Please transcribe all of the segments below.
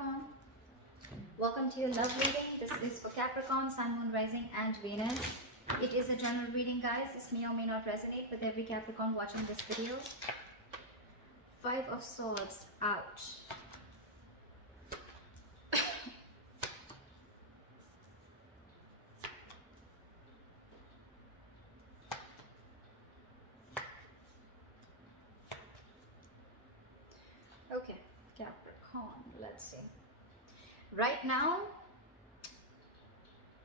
Capricorn. Welcome to your love reading. This is for Capricorn, Sun, Moon, Rising and Venus. It is a general reading, guys. This may or may not resonate with every Capricorn watching this video. Five of Swords out. Okay, Capricorn, let's see. Right now,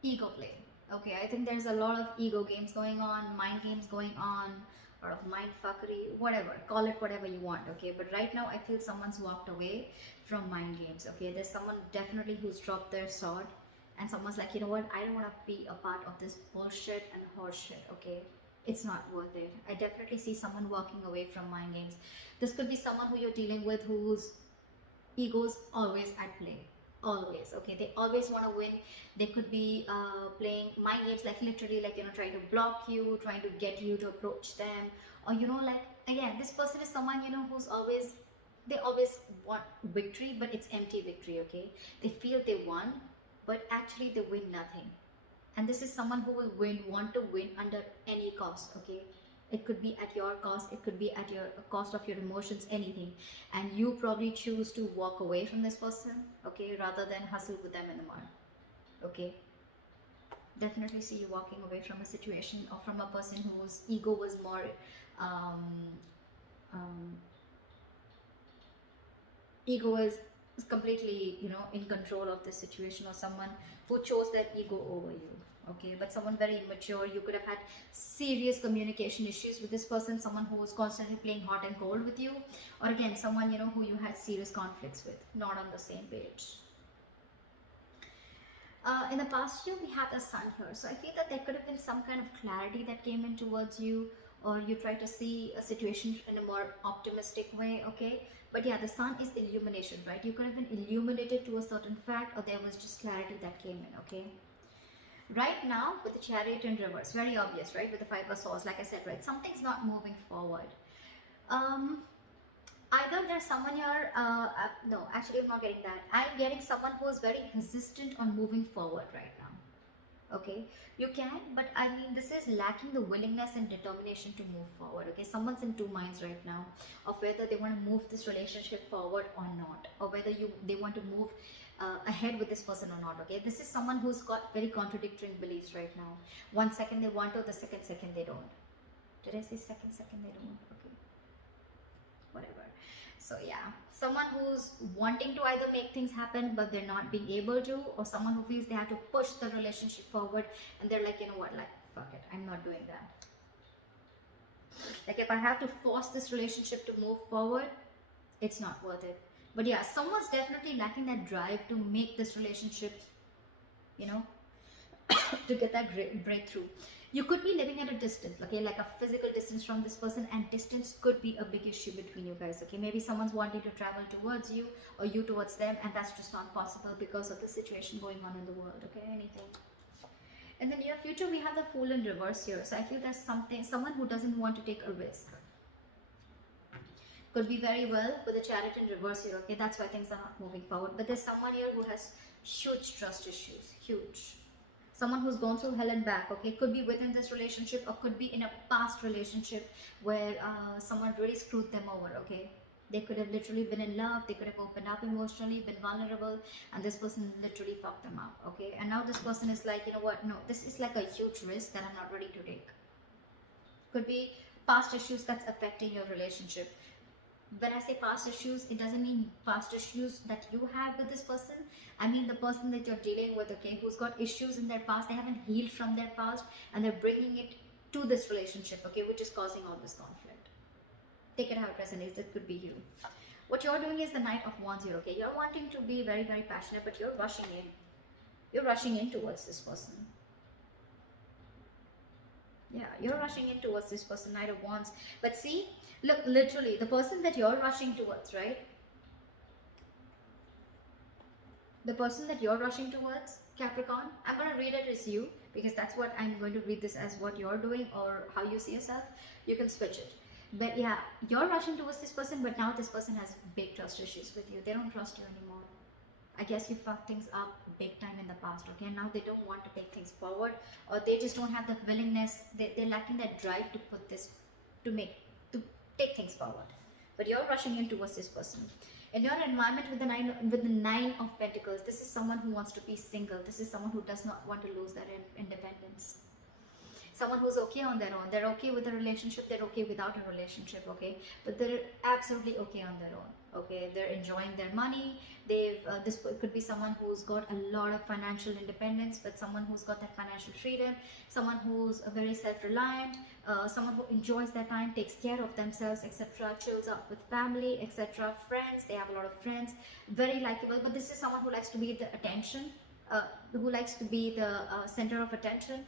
ego play. Okay, I think there's a lot of ego games going on, mind games going on, a lot of mind fuckery, whatever, call it whatever you want. Okay, but right now I feel someone's walked away from mind games. Okay, there's someone definitely who's dropped their sword, and someone's like, you know what, I don't want to be a part of this bullshit and horseshit. Okay, it's not worth it. I definitely see someone walking away from mind games. This could be someone who you're dealing with whose ego's always at play. Always. Okay, they always want to win. They could be playing mind games, like literally, like, you know, trying to block you, trying to get you to approach them, or, you know, like, again, this person is someone, you know, who's always, they always want victory, but it's empty victory. Okay, they feel they won, but actually they win nothing. And this is someone who will want to win under any cost. Okay, it could be at your cost, it could be at your cost of your emotions, anything. And you probably choose to walk away from this person, okay, rather than hustle with them in the mud. Okay, definitely see you walking away from a situation or from a person whose ego was more ego is completely, you know, in control of this situation, or someone who chose their ego over you. Okay, but someone very immature. You could have had serious communication issues with this person, someone who was constantly playing hot and cold with you, or again, someone, you know, who you had serious conflicts with, not on the same page. In the past year, we have the Sun here, so I feel that there could have been some kind of clarity that came in towards you, or you try to see a situation in a more optimistic way. Okay, but yeah, the Sun is illumination, right? You could have been illuminated to a certain fact, or there was just clarity that came in. Okay, right now with the Chariot in reverse, very obvious, right? With the Five of Swords, like I said, right, something's not moving forward. Either there's someone here, no, actually I'm not getting that. I'm getting someone who is very hesitant on moving forward right now. Okay, you can, but I mean, this is lacking the willingness and determination to move forward. Okay, someone's in two minds right now of whether they want to move this relationship forward or not, or whether they want to move ahead with this person or not. Okay, this is someone who's got very contradictory beliefs right now. One second they want to, the second they don't. Did I say second they don't? Okay, whatever. So yeah, someone who's wanting to either make things happen but they're not being able to, or someone who feels they have to push the relationship forward and they're like, you know what, like, fuck it, I'm not doing that. Like, if I have to force this relationship to move forward, it's not worth it. But yeah, someone's definitely lacking that drive to make this relationship, you know, to get that breakthrough. You could be living at a distance, okay, like a physical distance from this person, and distance could be a big issue between you guys. Okay, maybe someone's wanting to travel towards you or you towards them, and that's just not possible because of the situation going on in the world. Okay, anything. In the near future, we have the Fool in reverse here, so I feel there's someone who doesn't want to take a risk. Could be very well with the Chariot in reverse here. Okay, that's why things are not moving forward. But there's someone here who has huge trust issues, huge. Someone who's gone through hell and back. Okay, could be within this relationship, or could be in a past relationship where someone really screwed them over. Okay, they could have literally been in love, they could have opened up emotionally, been vulnerable, and this person literally fucked them up. Okay, and now this person is like, you know what, no, this is like a huge risk that I'm not ready to take. Could be past issues that's affecting your relationship. When I say past issues, it doesn't mean past issues that you have with this person. I mean the person that you're dealing with, okay, who's got issues in their past, they haven't healed from their past, and they're bringing it to this relationship, okay, which is causing all this conflict. Take it how it resonates. It could be you. What you're doing is the Knight of Wands here, okay. You're wanting to be very, very passionate, but you're rushing in. You're rushing in towards this person. Yeah, you're rushing in towards this person, Knight of Wands. But see, look, literally, the person that you're rushing towards, right? The person that you're rushing towards, Capricorn, I'm going to read it as you, because that's what I'm going to read this as, what you're doing or how you see yourself. You can switch it. But yeah, you're rushing towards this person, but now this person has big trust issues with you. They don't trust you anymore. I guess you fucked things up big time in the past, okay? Now they don't want to take things forward, or they just don't have the willingness. They're lacking that drive to put this, to make, to take things forward. But you're rushing in towards this person. In your environment with the Nine of Pentacles, this is someone who wants to be single. This is someone who does not want to lose their independence. Someone who's okay on their own. They're okay with a relationship. They're okay without a relationship, okay? But they're absolutely okay on their own, okay? They're enjoying their money. This could be someone who's got a lot of financial independence, but someone who's got that financial freedom, someone who's very self-reliant, someone who enjoys their time, takes care of themselves, etc., chills out with family, etc., friends. They have a lot of friends, very likable. But this is someone who likes to be the attention, who likes to be the center of attention.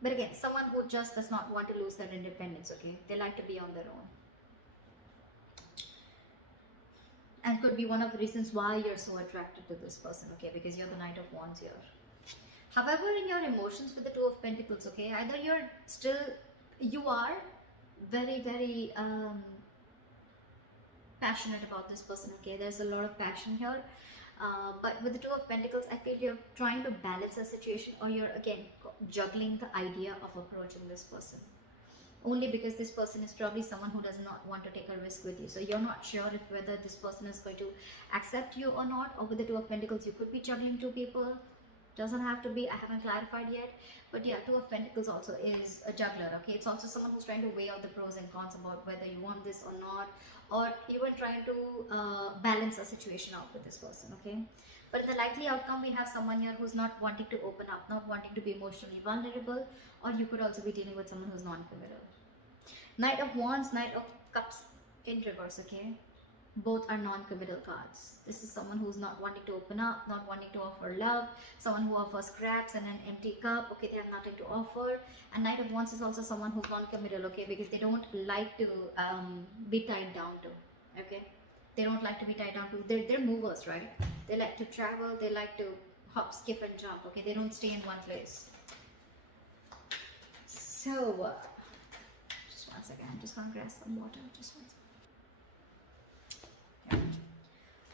But again, someone who just does not want to lose their independence, okay? They like to be on their own. And could be one of the reasons why you're so attracted to this person, okay? Because you're the Knight of Wands here. However, in your emotions with the Two of Pentacles, okay? Either you are very, very passionate about this person, okay? There's a lot of passion here. But with the Two of Pentacles, I feel you're trying to balance a situation, or you're again juggling the idea of approaching this person. Only because this person is probably someone who does not want to take a risk with you. So you're not sure if whether this person is going to accept you or not. Or with the Two of Pentacles, you could be juggling two people. Doesn't have to be, I haven't clarified yet. But yeah, Two of Pentacles also is a juggler, okay? It's also someone who's trying to weigh out the pros and cons about whether you want this or not, or even trying to balance a situation out with this person, okay? But in the likely outcome, we have someone here who's not wanting to open up, not wanting to be emotionally vulnerable, or you could also be dealing with someone who's non-committal. Knight of Wands, Knight of Cups in reverse, okay? Both are non-committal cards. This is someone who's not wanting to open up, not wanting to offer love, someone who offers scraps and an empty cup, okay? They have nothing to offer. And Knight of Wands is also someone who's non-committal, okay? Because they don't like to be tied down to, okay? They don't like to be tied down to, they're movers, right? They like to travel, they like to hop, skip and jump, okay? They don't stay in one place. So, just one second, I'm just gonna grab some water, just one second.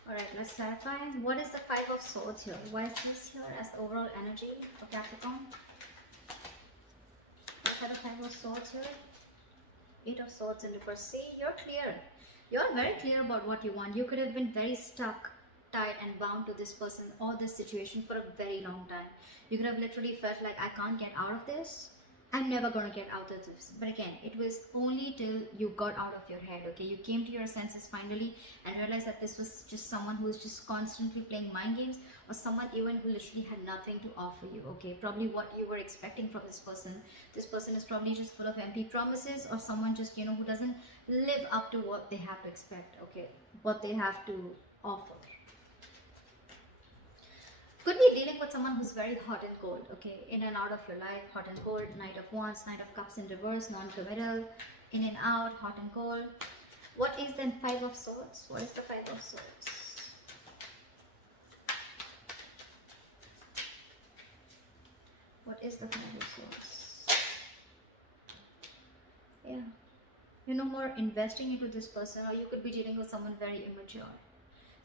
Alright, let's clarify. What is the Five of Swords here? Why is this here as the overall energy of Capricorn? What are the Five of Swords here? Eight of Swords in reverse. See, you're clear. You're very clear about what you want. You could have been very stuck, tied and bound to this person or this situation for a very long time. You could have literally felt like, I can't get out of this. I'm never going to get out of this. But again, it was only till you got out of your head, okay? You came to your senses finally and realized that this was just someone who was just constantly playing mind games, or someone even who literally had nothing to offer you, okay? Probably what you were expecting from this person. This person is probably just full of empty promises, or someone just, you know, who doesn't live up to what they have to expect, okay? What they have to offer. Could be dealing with someone who's very hot and cold, okay? In and out of your life, hot and cold, Knight of Wands, Knight of Cups in reverse, non-committal, in and out, hot and cold. What is then Five of Swords? What is the Five of Swords? What is the Five of Swords? Yeah. You're no more investing into this person, or you could be dealing with someone very immature.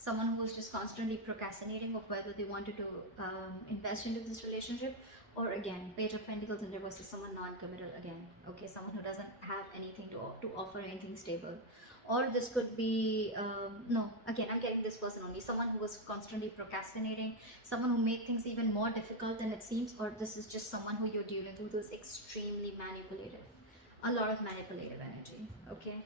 Someone who is just constantly procrastinating of whether they wanted to invest into this relationship, or again, Page of Pentacles in reverse is someone non-committal again, okay? Someone who doesn't have anything to offer, anything stable. Or this could be, no, again, I'm getting this person only, someone who was constantly procrastinating, someone who made things even more difficult than it seems, or this is just someone who you're dealing with who's extremely manipulative. A lot of manipulative energy, okay?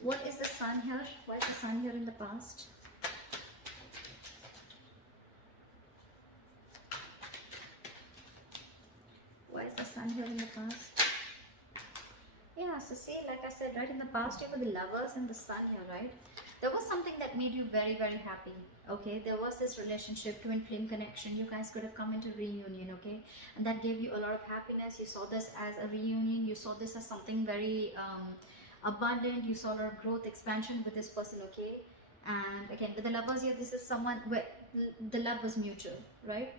What is the Sun here? Why is the Sun here in the past? Why is the Sun here in the past? Yeah, so see, like I said, right, in the past you were the Lovers and the Sun here, right? There was something that made you very, very happy, okay? There was this relationship, twin flame connection. You guys could have come into reunion, okay? And that gave you a lot of happiness. You saw this as a reunion. You saw this as something very abundant. You saw a lot of growth, expansion with this person, okay? And again, with the Lovers here, this is someone where the love was mutual, right?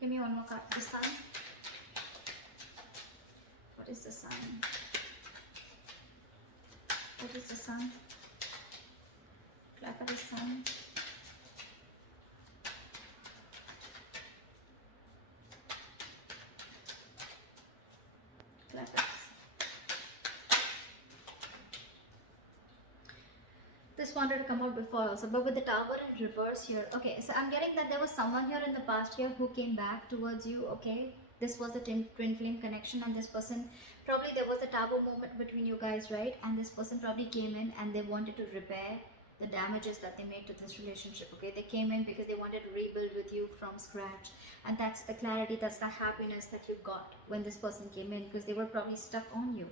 Give me one more card. The Sun. What is the Sun? What is the Sun? Clarify for the sun. Clappers. This wanted to come out before also, but with the tower in reverse here. Okay, so I'm getting that there was someone here in the past year who came back towards you. Okay, this was the twin flame connection, and this person, probably there was a taboo moment between you guys, right? And this person probably came in and they wanted to repair the damages that they made to this relationship. Okay, they came in because they wanted to rebuild with you from scratch, and that's the clarity, that's the happiness that you got when this person came in, because they were probably stuck on you.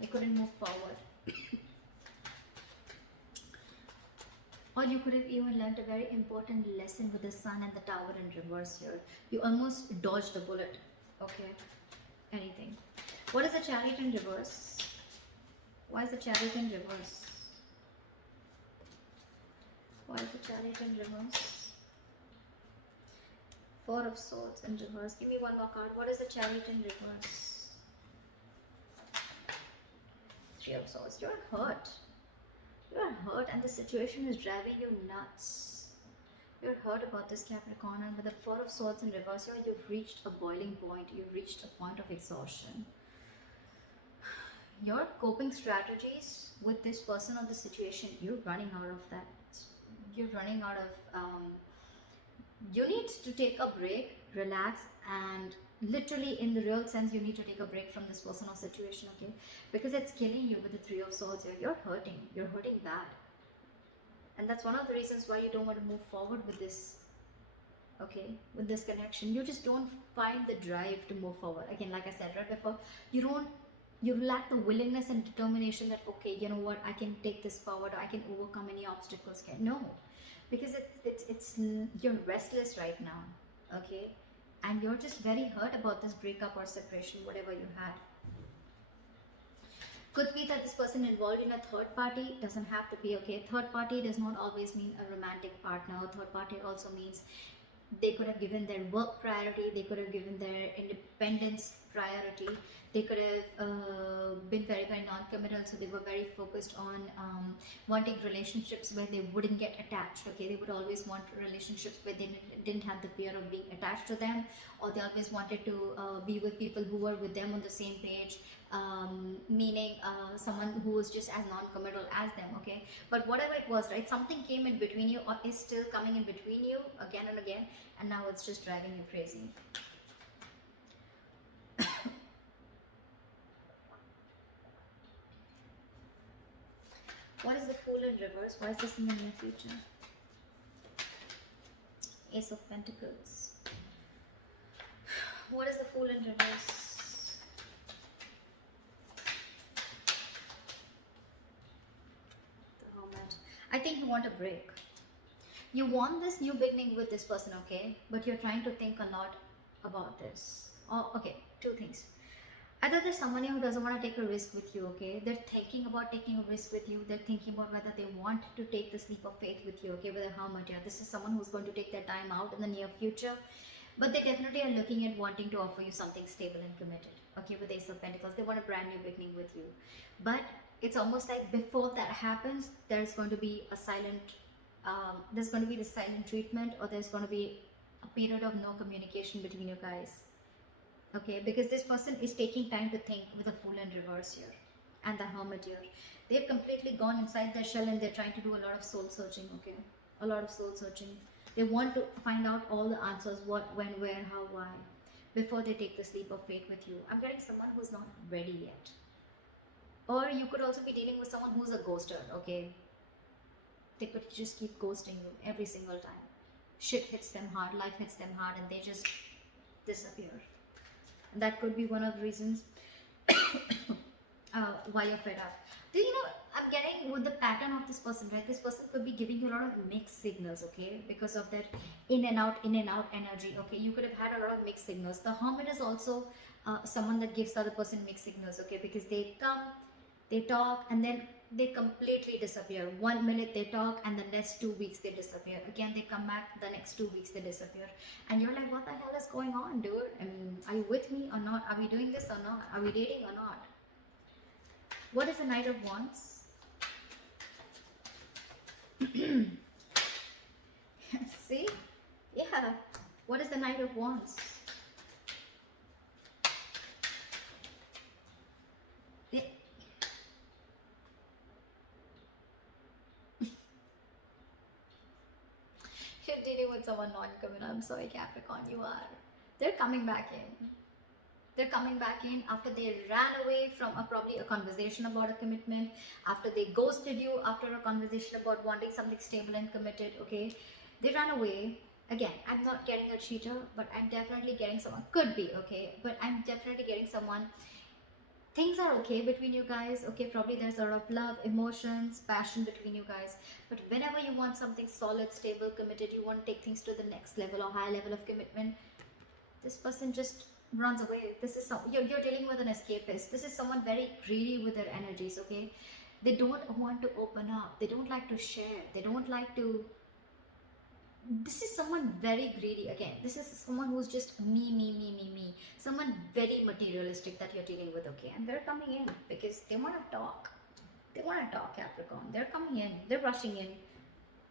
They couldn't move forward. Or you could have even learned a very important lesson with the sun and the tower in reverse here. You almost dodged a bullet. Okay, anything. What is the chariot in reverse? Why is the chariot in reverse? Why is the chariot in reverse? Four of swords in reverse. Give me one more card. What is the chariot in reverse? Three of swords. You're hurt. You're hurt and the situation is driving you nuts. You're hurt about this, Capricorn, and with the Four of Swords in reverse here, you've reached a boiling point. You've reached a point of exhaustion. Your coping strategies with this person or the situation, you're running out of that. You're running out of... you need to take a break, relax, and literally in the real sense you need to take a break from this person or situation, okay? Because it's killing you with the Three of Swords here. You're hurting bad, and that's one of the reasons why you don't want to move forward with this, okay, with this connection. You just don't find the drive to move forward. Again, like I said right before, you lack the willingness and determination that, okay, you know what, I can take this forward, or I can overcome any obstacles. No, because it's you're restless right now, okay? And you're just very hurt about this breakup or separation, whatever you had. Could be that this person involved in a third party. Doesn't have to be, okay? Third party does not always mean a romantic partner. Third party also means they could have given their work priority. They could have given their independence priority. They could have been very, very non-committal, so they were very focused on wanting relationships where they wouldn't get attached, okay? They would always want relationships where they didn't have the fear of being attached to them, or they always wanted to be with people who were with them on the same page, meaning someone who was just as non-committal as them, okay? But whatever it was, right, something came in between you, or is still coming in between you again and again, and now it's just driving you crazy. What is the Fool in reverse? Why is this in the near future? Ace of Pentacles. What is the Fool in reverse? The Hermit. I think you want a break. You want this new beginning with this person, okay? But you're trying to think a lot about this. Oh, okay, two things. Either there's someone who doesn't want to take a risk with you, okay? They're thinking about taking a risk with you. They're thinking about whether they want to take this leap of faith with you, okay? Whether how much, yeah. This is someone who's going to take their time out in the near future. But they definitely are looking at wanting to offer you something stable and committed, okay? With Ace of Pentacles, they want a brand new beginning with you. But it's almost like before that happens, there's going to be a silent, there's going to be the silent treatment, or there's going to be a period of no communication between you guys. Okay, because this person is taking time to think with the Fool in reverse here and the Hermit here. They've completely gone inside their shell and they're trying to do a lot of soul searching, okay? A lot of soul searching. They want to find out all the answers, what, when, where, how, why, before they take this leap of faith with you. I'm getting someone who's not ready yet. Or you could also be dealing with someone who's a ghoster, okay? They could just keep ghosting you every single time. Shit hits them hard, life hits them hard, and they just disappear. That could be one of the reasons why you're fed up. Do you know, I'm getting with the pattern of this person, right? This person could be giving you a lot of mixed signals, okay? Because of that in and out energy, okay? You could have had a lot of mixed signals. The Hermit is also someone that gives the other person mixed signals, okay? Because they come, they talk, and then they completely disappear. 1 minute they talk, and the next 2 weeks they disappear. Again, they come back, the next 2 weeks they disappear. And you're like, what the hell is going on, dude? I mean, are you with me or not? Are we doing this or not? Are we dating or not? What is the Knight of Wands? Knight of Wands? Yeah. You're dealing with someone non-committal. I'm sorry, Capricorn, you are. They're coming back in. They're coming back in after they ran away from probably a conversation about a commitment, after they ghosted you after a conversation about wanting something stable and committed, okay? They ran away. Again, I'm not getting a cheater, but I'm definitely getting someone. Could be, okay? But I'm definitely getting someone. Things are okay between you guys, okay? Probably there's a lot of love, emotions, passion between you guys. But whenever you want something solid, stable, committed, you want to take things to the next level or higher level of commitment, this person just runs away. This is you're dealing with an escapist. This is someone very greedy with their energies, okay? They don't want to open up, they don't like to share, they don't like to. This is someone very greedy. Again, this is someone who's just me, someone very materialistic that you're dealing with, okay? And they're coming in because they want to talk. They want to talk, Capricorn. They're coming in, they're rushing in,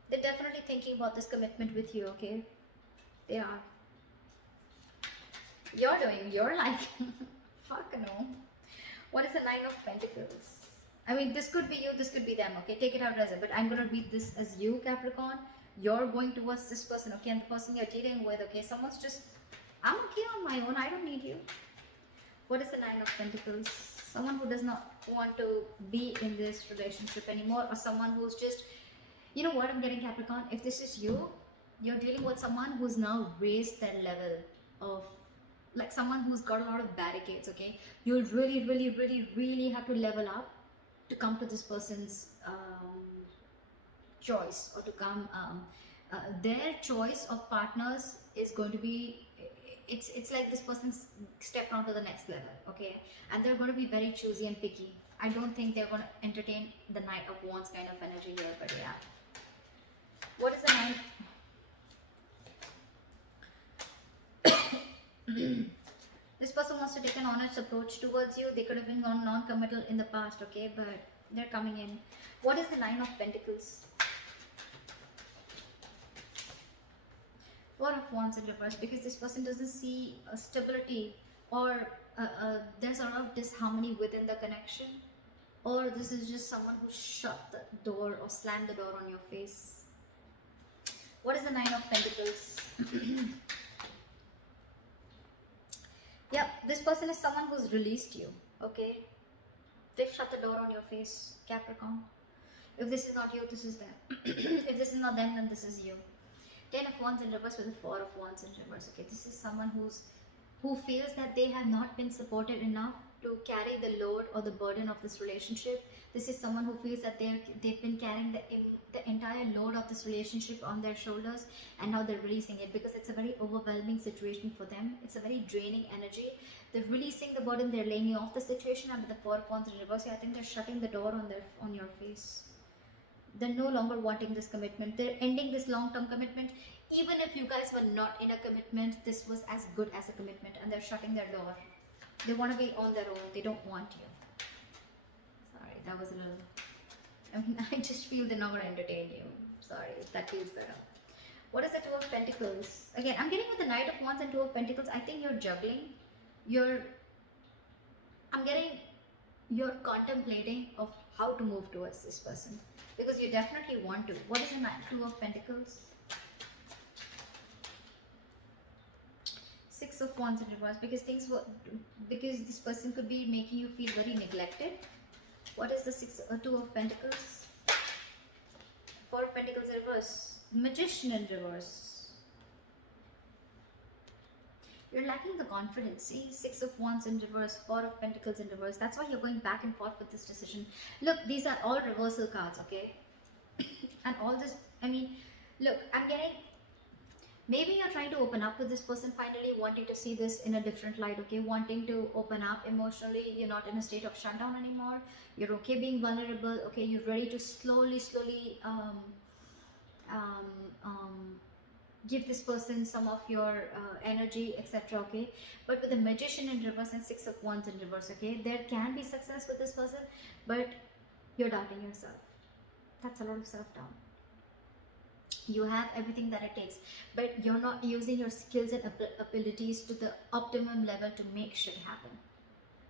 they're definitely thinking about this commitment with you, okay? They are. You're like, fuck no. What is the Nine of Pentacles? I mean, this could be you, this could be them, okay? Take it out as it, but I'm gonna read this as you, Capricorn. You're going towards this person, okay? And the person you're dealing with, okay? Someone's just, I'm okay on my own, I don't need you. What is the Nine of Pentacles? Someone who does not want to be in this relationship anymore, or someone who's just, you know what I'm getting, Capricorn? If this is you, you're dealing with someone who's now raised their level of, like someone who's got a lot of barricades, okay? You'll really have to level up to come to this person's choice, or to come their choice of partners is going to be, it's like this person's stepped on to the next level, okay? And they're going to be very choosy and picky. I don't think they're going to entertain the Knight of Wands kind of energy here, but yeah. What is the Nine? This person wants to take an honest approach towards you. They could have been non-committal in the past, okay? But they're coming in. What is the Nine of Pentacles? Four of Wands in reverse, because this person doesn't see stability, or there's a lot of disharmony within the connection, or this is just someone who shut the door or slammed the door on your face. What is the Nine of Pentacles? Yep, this person is someone who's released you, okay? They've shut the door on your face, Capricorn. If this is not you, this is them. If this is not them, then this is you. 10 of Wands in reverse with the 4 of Wands in reverse, okay? This is someone who feels that they have not been supported enough to carry the load or the burden of this relationship. This is someone who feels that they've been carrying the entire load of this relationship on their shoulders, and now they're releasing it because it's a very overwhelming situation for them. It's a very draining energy. They're releasing the burden, they're laying off the situation, and with the 4 of Wands in reverse, I think they're shutting the door on your face. They're no longer wanting this commitment. They're ending this long-term commitment. Even if you guys were not in a commitment, this was as good as a commitment, and they're shutting their door. They want to be on their own. They don't want you. Sorry, that was a little... I mean, I just feel they're not going to entertain you. Sorry, that feels better. What is the Two of Pentacles? Again, I'm getting with the Knight of Wands and Two of Pentacles. I think you're juggling. You're contemplating of how to move towards this person, because you definitely want to. What is the Two of Pentacles? 6 of Wands in reverse, because this person could be making you feel very neglected. What is the Two of Pentacles? 4 of Pentacles in reverse. Magician in reverse. You're lacking the confidence. See, 6 of Wands in reverse, 4 of Pentacles in reverse. That's why you're going back and forth with this decision. Look, these are all reversal cards, okay? And all this, I mean, look, I'm getting... Maybe you're trying to open up with this person finally, wanting to see this in a different light, okay? Wanting to open up emotionally. You're not in a state of shutdown anymore. You're okay being vulnerable, okay? You're ready to slowly give this person some of your energy, etc., okay? But with the Magician in reverse and 6 of Wands in reverse, okay? There can be success with this person, but you're doubting yourself. That's a lot of self-doubt. You have everything that it takes, but you're not using your skills and abilities to the optimum level to make shit happen.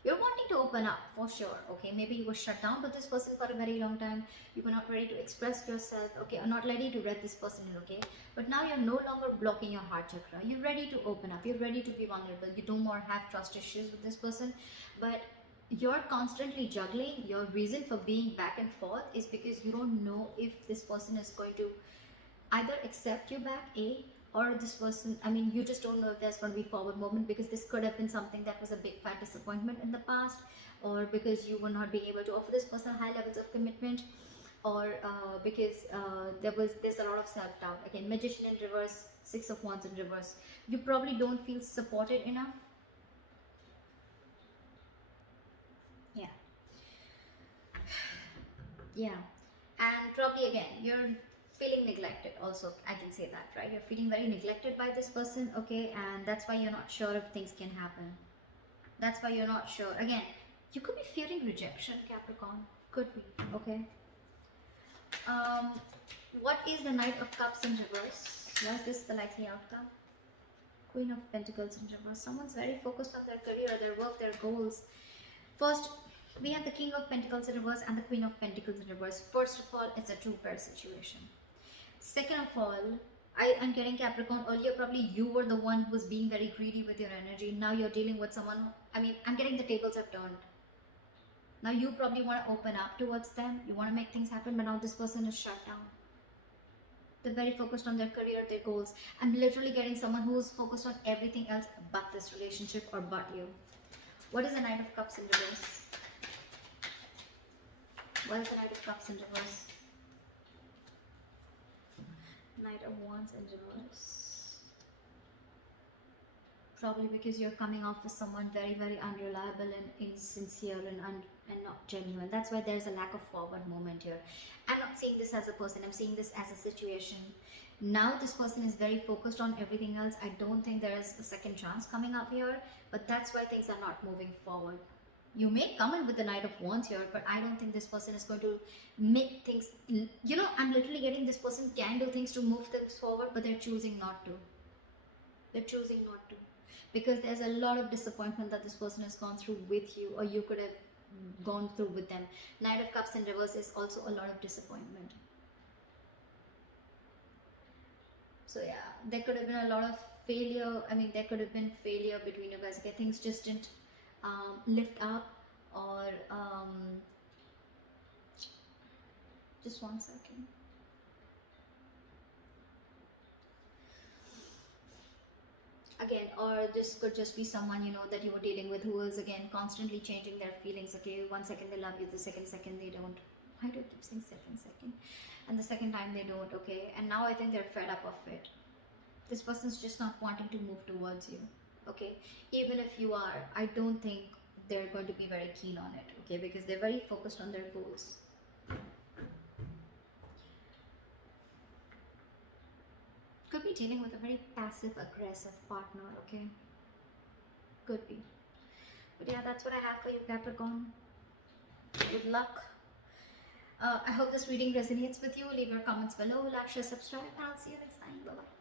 You're wanting to open up for sure, okay? Maybe you were shut down by this person for a very long time. You were not ready to express yourself, okay? Or not ready to let this person in, okay? But now you're no longer blocking your heart chakra. You're ready to open up. You're ready to be vulnerable. You don't more have trust issues with this person, but you're constantly juggling. Your reason for being back and forth is because you don't know if this person is going to either accept you back, or this person, I mean, you just don't know if there's going to be forward movement, because this could have been something that was a big fat disappointment in the past, or because you were not being able to offer this person high levels of commitment, or because there's a lot of self-doubt. Again, Magician in reverse, Six of Wands in reverse. You probably don't feel supported enough. Yeah. Yeah. And probably again, you're feeling neglected also. I can say that, right? You're feeling very neglected by this person, okay? And that's why you're not sure if things can happen. That's why you're not sure. Again, you could be fearing rejection, Capricorn. Could be, okay? What is the Knight of Cups in reverse? Was this the likely outcome? Queen of Pentacles in reverse. Someone's very focused on their career, their work, their goals. First, we have the King of Pentacles in reverse and the Queen of Pentacles in reverse. First of all, it's a two-pair situation. Second of all, I'm getting Capricorn. Earlier, probably you were the one who was being very greedy with your energy. Now you're dealing with someone, I mean, I'm getting the tables have turned. Now you probably want to open up towards them. You want to make things happen, but now this person is shut down. They're very focused on their career, their goals. I'm literally getting someone who's focused on everything else but this relationship or but you. What is the Knight of Cups in reverse? What is the Knight of Cups in reverse? Knight of Wands in reverse. Probably because you're coming off as someone very, very unreliable and insincere and not genuine. That's why there's a lack of forward movement here. I'm not seeing this as a person. I'm seeing this as a situation. Now this person is very focused on everything else. I don't think there is a second chance coming up here, but that's why things are not moving forward. You may come in with the Knight of Wands here, but I don't think this person is going to make things, you know, I'm literally getting this person can do things to move things forward, but they're choosing not to. They're choosing not to. Because there's a lot of disappointment that this person has gone through with you, or you could have gone through with them. Knight of Cups in reverse is also a lot of disappointment. So yeah, there could have been a lot of failure. I mean, there could have been failure between you guys. Okay, things just didn't lift up, or just one second. Again, or this could just be someone, you know, that you were dealing with who is again constantly changing their feelings. Okay, one second they love you, the second they don't. Why do I keep saying second? And the second time they don't, okay? And now I think they're fed up of it. This person's just not wanting to move towards you, okay? Even if you are, I don't think they're going to be very keen on it, okay? Because they're very focused on their goals. Could be dealing with a very passive aggressive partner, okay? Could be. But yeah, that's what I have for you, Capricorn. Good luck. I hope this reading resonates with you. Leave your comments below, like, share, subscribe, and I'll see you next time. Bye bye.